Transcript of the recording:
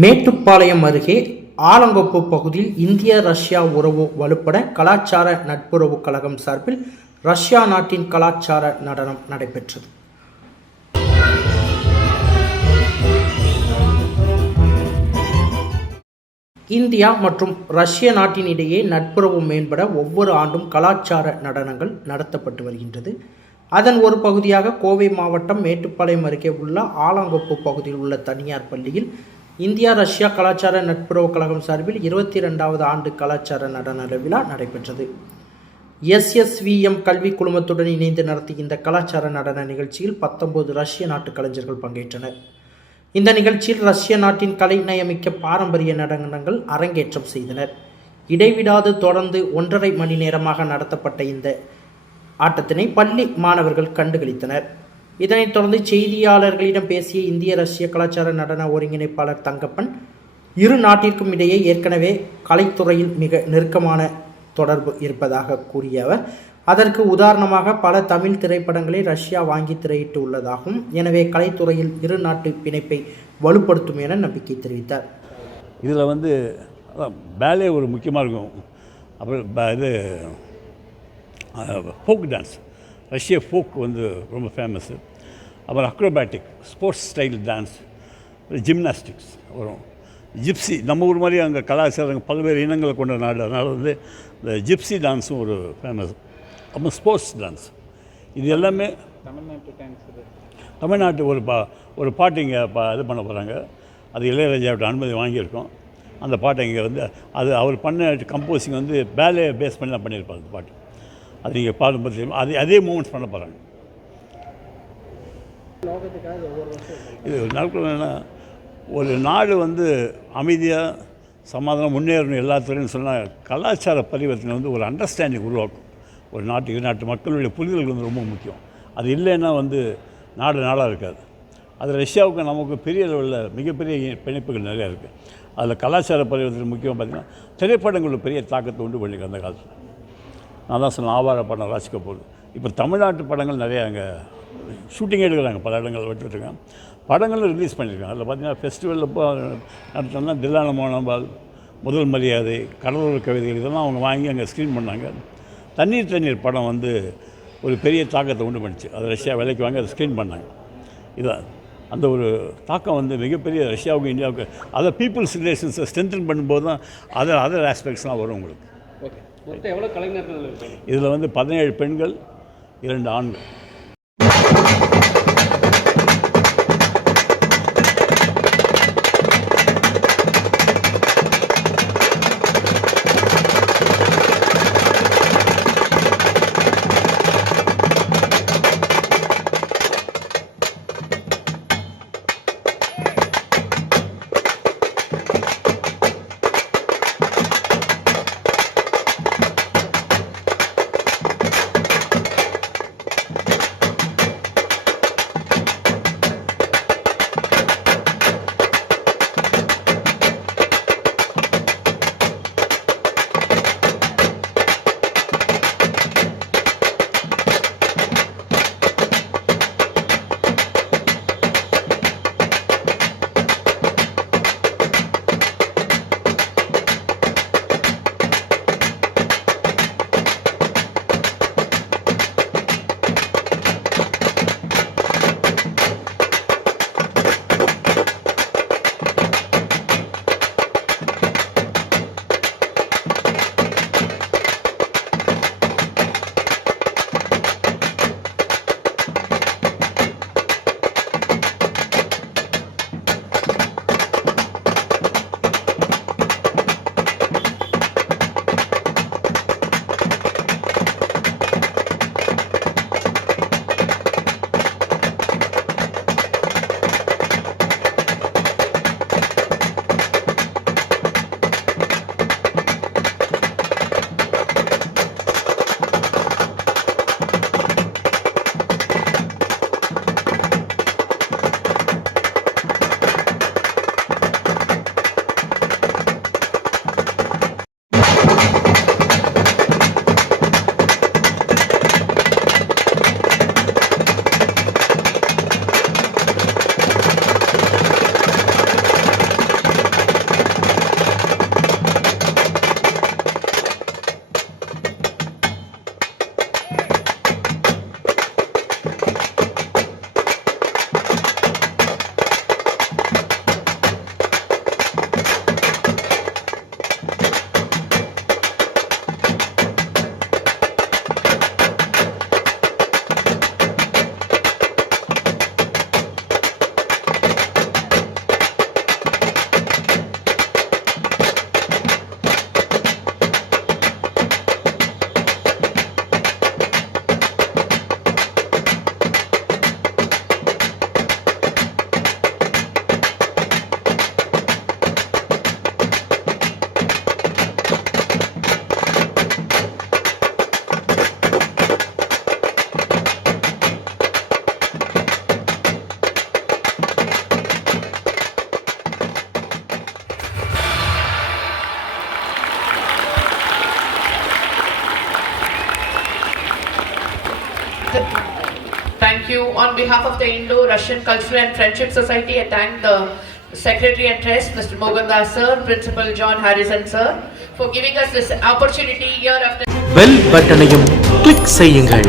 மேட்டுப்பாளையம் அருகே ஆலங்கொப்பு பகுதியில் இந்திய ரஷ்யா உறவு வலுப்பட கலாச்சார நட்புறவு கழகம் சார்பில் ரஷ்யா நாட்டின் கலாச்சார நடனம் நடைபெற்றது. இந்தியா மற்றும் ரஷ்ய நாட்டின் இடையே நட்புறவு மேம்பட ஒவ்வொரு ஆண்டும் கலாச்சார நடனங்கள் நடத்தப்பட்டு வருகின்றது. அதன் ஒரு பகுதியாக கோவை மாவட்டம் மேட்டுப்பாளையம் அருகே உள்ள ஆலாங்கொப்பு பகுதியில் உள்ள தனியார் பள்ளியில் இந்தியா ரஷ்யா கலாச்சார நட்புறவு கழகம் சார்பில் இருபத்தி ரெண்டாவது ஆண்டு கலாச்சார நடன விழா நடைபெற்றது. எஸ்எஸ்விஎம் கல்வி குழுமத்துடன் இணைந்து நடத்திய இந்த கலாச்சார நடன நிகழ்ச்சியில் பத்தொன்பது ரஷ்ய நாட்டு கலைஞர்கள் பங்கேற்றனர். இந்த நிகழ்ச்சியில் ரஷ்ய நாட்டின் கலை நயமிக்க பாரம்பரிய நடனங்கள் அரங்கேற்றம் செய்தனர். இடைவிடாது தொடர்ந்து ஒன்றரை மணி நேரமாக நடத்தப்பட்ட இந்த ஆட்டத்தினை பள்ளி மாணவர்கள் கண்டுகளித்தனர். இதனைத் தொடர்ந்து செய்தியாளர்களிடம் பேசிய இந்திய ரஷ்ய கலாச்சார நடன ஒருங்கிணைப்பாளர் தங்கப்பன் இரு நாட்டிற்கும் இடையே ஏற்கனவே கலைத்துறையில் மிக நெருக்கமான தொடர்பு இருப்பதாக கூறிய அவர் அதற்கு உதாரணமாக பல தமிழ் திரைப்படங்களை ரஷ்யா வாங்கி திரையிட்டு உள்ளதாகவும் எனவே கலைத்துறையில் இரு நாட்டு பிணைப்பை வலுப்படுத்தும் என நம்பிக்கை தெரிவித்தார். இதில் வந்து பேலே ஒரு முக்கியமாக இருக்கும். அப்புறம் இது ஃபோக் டான்ஸ் ரஷ்ய ஃபோக் வந்து ரொம்ப ஃபேமஸ்ஸு அப்புறம் acrobatic sports style dance gymnastics வரும். ஜிப்சி நம்ம ஊர் மாதிரி அங்கே கலாச்சாரம் பல்வேறு இனங்களை கொண்ட நாடு. அதனால் வந்து இந்த ஜிப்சி டான்ஸும் ஒரு ஃபேமஸ் அப்புறம் ஸ்போர்ட்ஸ் டான்ஸ் இது எல்லாமே தமிழ்நாட்டு ஒரு பா ஒரு பாட்டு இங்கே பா இது பண்ண போகிறாங்க அது இளையராஜாவோட அனுமதி வாங்கியிருக்கோம். அந்த பாட்டை இங்கே வந்து அது அவர் பண்ண கம்போசிங் வந்து பேலே பேஸ் பண்ணி தான் பண்ணியிருப்பார் அந்த பாட்டு. அது நீங்கள் பாடும்போது தெரியும். அதே அதே மூமெண்ட்ஸ் பண்ண போகிறாங்க இது நாட்கள் என்னென்னா ஒரு நாடு வந்து அமைதியாக சமாதானம் முன்னேறணும் எல்லாத்துலையும் சொன்னால் கலாச்சார பரிவர்த்தனை வந்து ஒரு அண்டர்ஸ்டாண்டிங் உருவாக்கும். ஒரு நாட்டு இரு நாட்டு மக்களுடைய புரிதல்கள் வந்து ரொம்ப முக்கியம். அது இல்லைன்னா வந்து நாடு நாடாக இருக்காது. அது ரஷ்யாவுக்கு நமக்கு பெரிய அளவில் மிகப்பெரிய பிணைப்புகள் நிறையா இருக்குது அதில் கலாச்சார பரிவர்த்தனை முக்கியம் பார்த்திங்கன்னா திரைப்படங்கள் பெரிய தாக்கத்தை உண்டு பண்ணிக்க அந்த காலத்தில். நான் தான் சொன்னேன் ஆவார படம் ராஜ் கபூர் இப்போ தமிழ்நாட்டு படங்கள் நிறையா அங்கே ஷூட்டிங் எடுக்கிறாங்க பல இடங்கள் விட்டுருக்காங்க. படங்களும் ரிலீஸ் பண்ணியிருக்காங்க அதில் பார்த்தீங்கன்னா ஃபெஸ்டிவலில் இப்போ நடத்தினா தில்லான மோனம்பால் முதல் மரியாதை கடலூர் கவிதைகள் இதெல்லாம் அவங்க வாங்கி அங்கே ஸ்க்ரீன் பண்ணாங்க. தண்ணீர் தண்ணீர் படம் வந்து ஒரு பெரிய தாக்கத்தை உண்டு பண்ணிச்சு. அது ரஷ்யா விலைக்கு வாங்கி அதை ஸ்க்ரீன் பண்ணாங்க. இதான் அந்த ஒரு தாக்கம் வந்து மிகப்பெரிய ரஷ்யாவுக்கு இந்தியாவுக்கு அதை பீப்புள்ஸ் ரிலேஷன்ஸை ஸ்ட்ரென்தன் பண்ணும்போது தான் அதர் அதர் ஆஸ்பெக்ட்ஸ்லாம் வரும் உங்களுக்கு. ஓகே மொத்தம் எவ்வளோ கலைஞர்கள் இதில் வந்து பதினேழு பெண்கள் இரண்டு ஆண்கள். you. On behalf of the Indo-Russian Cultural and Friendship Society, I thank the Secretary and Trust, Mr. Mogandas sir, Principal John Harrison sir, for giving us this opportunity year after bell பட்டனையும் click செய்யுங்கள்